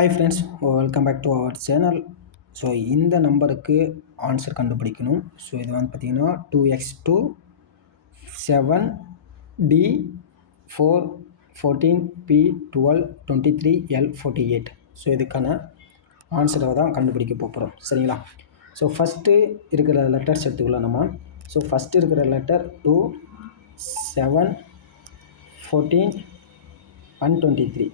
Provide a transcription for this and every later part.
Hi friends, welcome back to our channel. So இந்த நம்பருக்கு answer கண்டுபிடிக்கணும். ஸோ இது வந்து பார்த்திங்கன்னா 2x2 7D4 14P12 23L48. So இதுக்கான ஆன்சரை தான் கண்டுபிடிக்க போகிறோம். சரிங்களா? ஸோ ஃபஸ்ட்டு இருக்கிற லெட்டர்ஸ் எடுத்துக்கலாம் நம்ம. ஸோ ஃபஸ்ட்டு இருக்கிற லெட்டர் 2 7 14 and 23.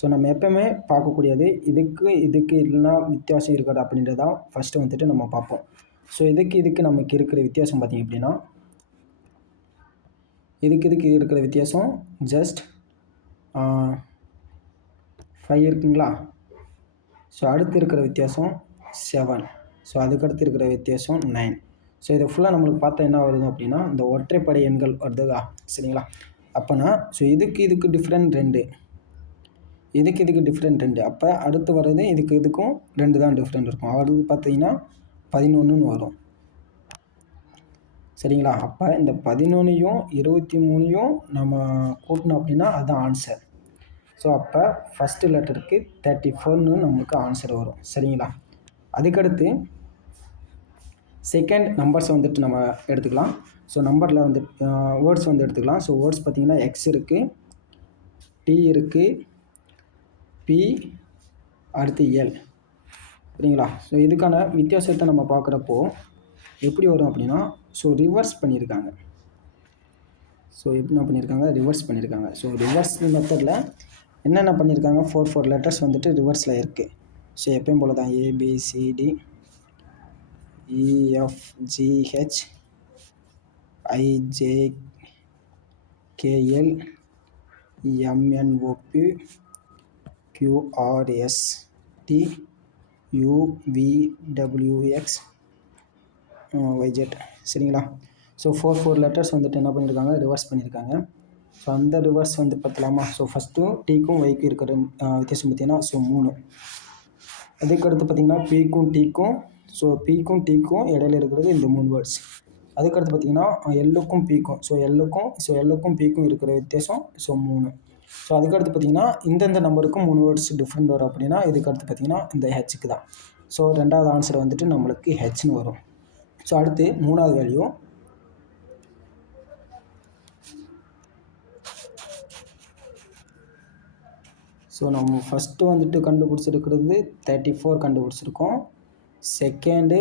ஸோ நம்ம எப்போவுமே பார்க்கக்கூடியது இதுக்கு இல்லைனா வித்தியாசம் இருக்கிறது அப்படின்றதான் ஃபஸ்ட்டு வந்துட்டு நம்ம பார்ப்போம். ஸோ இதுக்கு நமக்கு இருக்கிற வித்தியாசம் பார்த்திங்க அப்படின்னா இதுக்கு இருக்கிற வித்தியாசம் ஜஸ்ட் 5 இருக்குங்களா. ஸோ அடுத்து இருக்கிற வித்தியாசம் 7. ஸோ அதுக்கடுத்து இருக்கிற வித்தியாசம் 9. ஸோ இதை ஃபுல்லாக நம்மளுக்கு பார்த்தா என்ன வருது அப்படின்னா இந்த ஒற்றைப்படை எண்கள் வருதுதா. சரிங்களா? அப்போனா ஸோ இதுக்கு டிஃப்ரெண்ட் 2, இதுக்கு டிஃப்ரெண்ட் 2. அப்போ அடுத்து வர்றது இதுக்கும் 2 தான் டிஃப்ரெண்ட் இருக்கும். அடுத்து பார்த்தீங்கன்னா 11ன்னு வரும். சரிங்களா? அப்போ இந்த 11யும் 23யும் நம்ம கூட்டணும் அப்படின்னா அதுதான் ஆன்சர். ஸோ அப்போ ஃபஸ்ட்டு லெட்டருக்கு 34ன்னு நம்மளுக்கு ஆன்சர் வரும். சரிங்களா? அதுக்கடுத்து செகண்ட் நம்பர்ஸ் வந்துட்டு நம்ம எடுத்துக்கலாம். ஸோ நம்பரில் வந்து வேர்ட்ஸ் வந்து எடுத்துக்கலாம். ஸோ வேர்ட்ஸ் பார்த்திங்கன்னா எக்ஸ் இருக்குது, டி இருக்குது, பி, அடுத்து எல். சரிங்களா? ஸோ இதுக்கான வித்தியாசத்தை நம்ம பார்க்குறப்போ எப்படி வரும் அப்படின்னா ஸோ ரிவர்ஸ் பண்ணியிருக்காங்க. ஸோ என்ன பண்ணியிருக்காங்க? ரிவர்ஸ் பண்ணியிருக்காங்க. ஸோ ரிவர்ஸ் மெத்தடில் என்னென்ன பண்ணியிருக்காங்க? 4 லெட்டர்ஸ் வந்துட்டு ரிவர்ஸில் இருக்குது. ஸோ எப்பயும் போல் தான் ABCD EFGH IJKL MNOP QRST UVWX YZ. சரிங்களா? ஸோ 4 லெட்டர்ஸ் வந்துட்டு என்ன பண்ணியிருக்காங்க? ரிவர்ஸ் பண்ணியிருக்காங்க. ஸோ அந்த ரிவர்ஸ் வந்து பார்த்துலாமா? ஸோ ஃபஸ்ட்டு டீக்கும் ஒய்க்கும் இருக்கிற வித்தியாசம் பார்த்திங்கன்னா ஸோ 3. அதுக்கடுத்து பார்த்திங்கன்னா பிக்கும் டீக்கும், ஸோ பிக்கும் டீக்கும் இடையில இருக்கிறது இந்த 3 வேர்ட்ஸ். அதுக்கடுத்து பார்த்திங்கன்னா எல்லுக்கும் பிக்கும், ஸோ எல்லுக்கும் பிக்கும் இருக்கிற வித்தியாசம் ஸோ 3. ஸோ அதுக்கடுத்து பார்த்திங்கன்னா இந்தந்த நம்பருக்கும் 3 வேர்ட்ஸ் டிஃப்ரெண்ட் வரும் அப்படின்னா இதுக்கடுத்து பார்த்திங்கன்னா இந்த ஹெச்சுக்கு தான். ஸோ ரெண்டாவது ஆன்சர் வந்துட்டு நம்மளுக்கு ஹெச்னு வரும். ஸோ அடுத்து மூணாவது வேல்யூ ஸோ நம்ம ஃபஸ்ட்டு வந்துட்டு கண்டுபிடிச்சிருக்கிறது 34 கண்டுபிடிச்சிருக்கோம். செகண்டு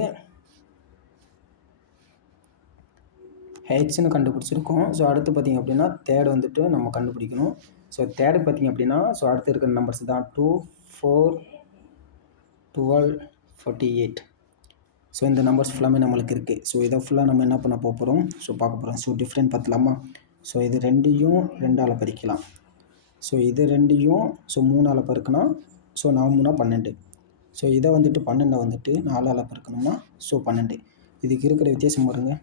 ஹெச்னு கண்டுபிடிச்சிருக்கோம். ஸோ அடுத்து பார்த்திங்க அப்படின்னா தேர்ட் வந்துட்டு நம்ம கண்டுபிடிக்கணும். ஸோ தேர்டு பார்த்திங்க அப்படின்னா ஸோ அடுத்து இருக்கிற நம்பர்ஸ் தான் 2 4 12 48. ஸோ இந்த நம்பர்ஸ் ஃபுல்லாமே நம்மளுக்கு இருக்குது. ஸோ இதை ஃபுல்லாக நம்ம என்ன பண்ண போகிறோம்? ஸோ பார்க்க போகிறோம். So different பார்த்துலாமா? ஸோ இது 2யும் 2ஆல் பெருக்கலாம். ஸோ இது 2யும் ஸோ 3ஆல் பெருக்கினா ஸோ 4 3 12. ஸோ இதை வந்துட்டு 12 வந்துட்டு 4ஆல் பெருக்கணும்னா ஸோ 12. இதுக்கு இருக்கிற வித்தியாசம் பாருங்க.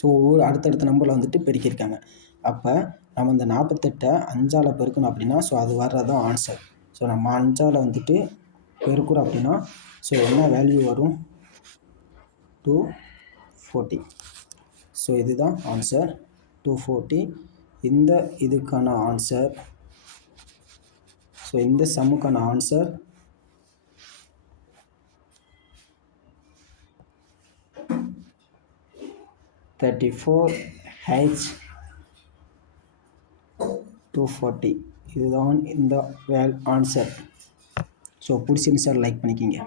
ஸோ ஒவ்வொரு அடுத்தடுத்த நம்பரில் வந்துட்டு பெருக்கியிருக்காங்க. அப்போ நம்ம இந்த 48 5ஆல் பெருக்கணும் அப்படின்னா ஸோ அது வர்றதான் ஆன்சர். ஸோ நம்ம 5ஆல் வந்துட்டு பெருக்கிறோம் அப்படின்னா ஸோ என்ன வேல்யூ வரும்? 240. ஸோ இதுதான் ஆன்சர் 240. இந்த இதுக்கான ஆன்சர், ஸோ இந்த சம்முக்கான ஆன்சர் 34H 240. இதுதான் இந்த ஆன்சர். ஸோ பிடிச்சிருந்து சார் லைக் பண்ணிக்கிங்க.